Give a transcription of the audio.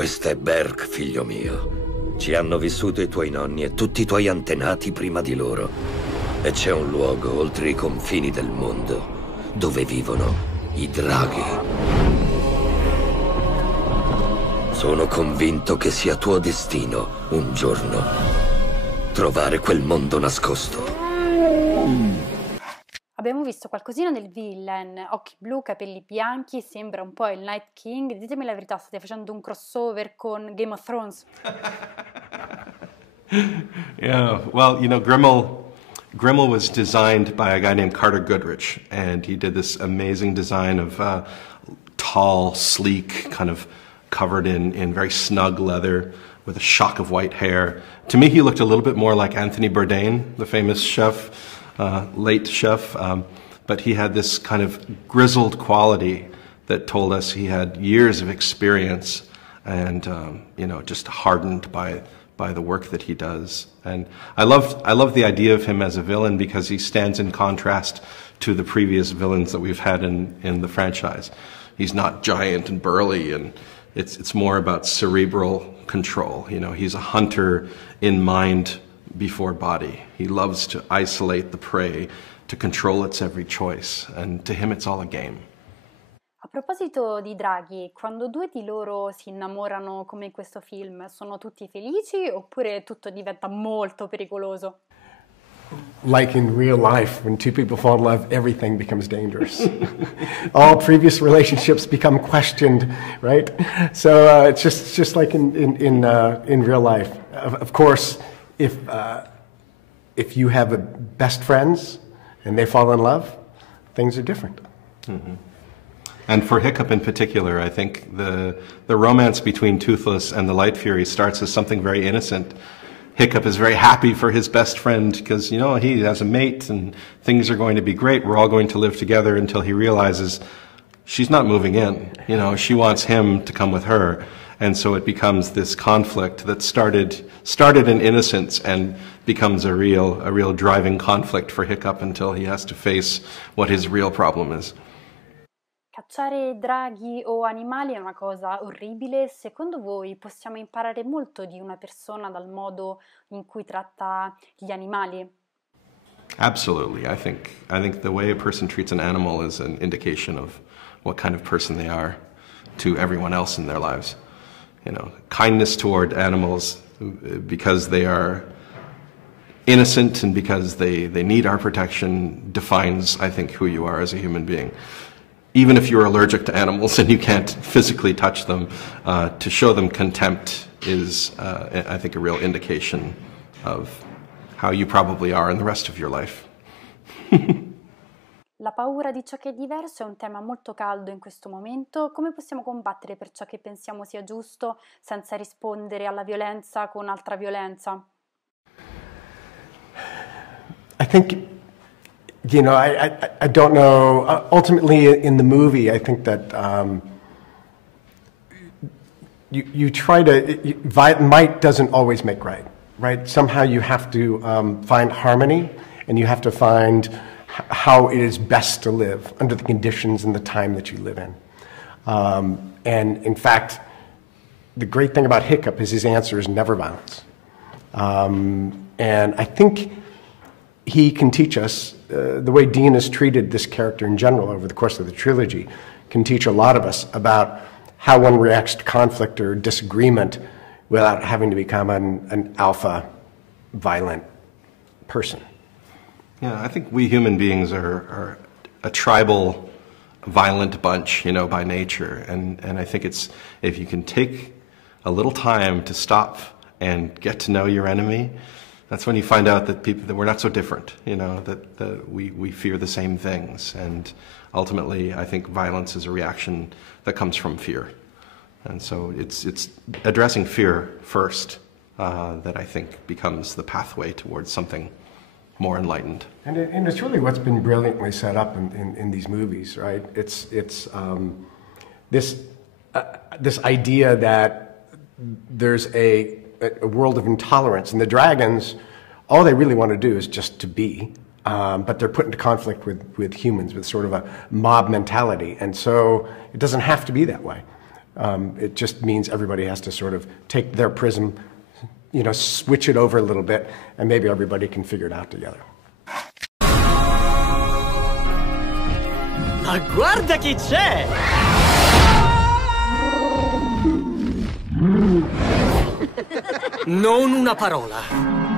Questa è Berk, figlio mio. Ci hanno vissuto i tuoi nonni e tutti i tuoi antenati prima di loro. E c'è un luogo oltre i confini del mondo dove vivono i draghi. Sono convinto che sia tuo destino, un giorno, trovare quel mondo nascosto. Abbiamo visto qualcosina del villain, occhi blu, capelli bianchi, sembra un po' il Night King. Ditemi la verità, state facendo un crossover con Game of Thrones? Yeah, well, you know, Grimmel was designed by a guy named Carter Goodrich, and he did this amazing design of tall, sleek, kind of covered in very snug leather with a shock of white hair. To me, he looked a little bit more like Anthony Bourdain, the famous chef, late chef, but he had this kind of grizzled quality that told us he had years of experience and, you know, just hardened by the work that he does. And I love the idea of him as a villain because he stands in contrast to the previous villains that we've had in the franchise. He's not giant and burly, and it's more about cerebral control. You know, he's a hunter in mind before body. He loves to isolate the prey, to control its every choice, and to him it's all a game. A proposito di draghi, quando due di loro si innamorano come in questo film, sono tutti felici oppure tutto diventa molto pericoloso? Like in real life, when two people fall in love, everything becomes dangerous. All previous relationships become questioned, right? So it's just like in real life. Of course, if you have best friends and they fall in love, things are different. Mm-hmm. And for Hiccup in particular, I think the romance between Toothless and the Light Fury starts as something very innocent. Hiccup is very happy for his best friend because, you know, he has a mate and things are going to be great. We're all going to live together until he realizes she's not moving in. You know, she wants him to come with her. And so it becomes this conflict that started in innocence and becomes a real driving conflict for Hiccup until he has to face what his real problem is. Cacciare draghi o animali è una cosa orribile. Secondo voi possiamo imparare molto di una persona dal modo in cui tratta gli animali? Absolutely. I think the way a person treats an animal is an indication of what kind of person they are to everyone else in their lives. You know, kindness toward animals because they are innocent and because they need our protection defines, I think, who you are as a human being. Even if you're allergic to animals and you can't physically touch them, to show them contempt is, I think, a real indication of how you probably are in the rest of your life. La paura di ciò che è diverso è un tema molto caldo in questo momento. Come possiamo combattere per ciò che pensiamo sia giusto senza rispondere alla violenza con altra violenza? I think, you know, I don't know. Ultimately, in the movie, I think that you try to, might doesn't always make right? Somehow you have to find harmony, and you have to find how it is best to live under the conditions and the time that you live in. And in fact, the great thing about Hiccup is his answer is never violence. And I think he can teach us, the way Dean has treated this character in general over the course of the trilogy, can teach a lot of us about how one reacts to conflict or disagreement without having to become an alpha, violent person. Yeah, I think we human beings are a tribal, violent bunch, you know, by nature. And I think it's, if you can take a little time to stop and get to know your enemy, that's when you find out that that we're not so different, you know, that we fear the same things. And ultimately, I think violence is a reaction that comes from fear. And so it's addressing fear first that I think becomes the pathway towards something more enlightened. And it's really what's been brilliantly set up in these movies, right? It's this idea that there's a world of intolerance, and the dragons, all they really want to do is just to be, but they're put into conflict with humans, with sort of a mob mentality, and so it doesn't have to be that way. It just means everybody has to sort of take their prism, you know, switch it over a little bit, and maybe everybody can figure it out together. Ma guarda chi c'è! Non una parola.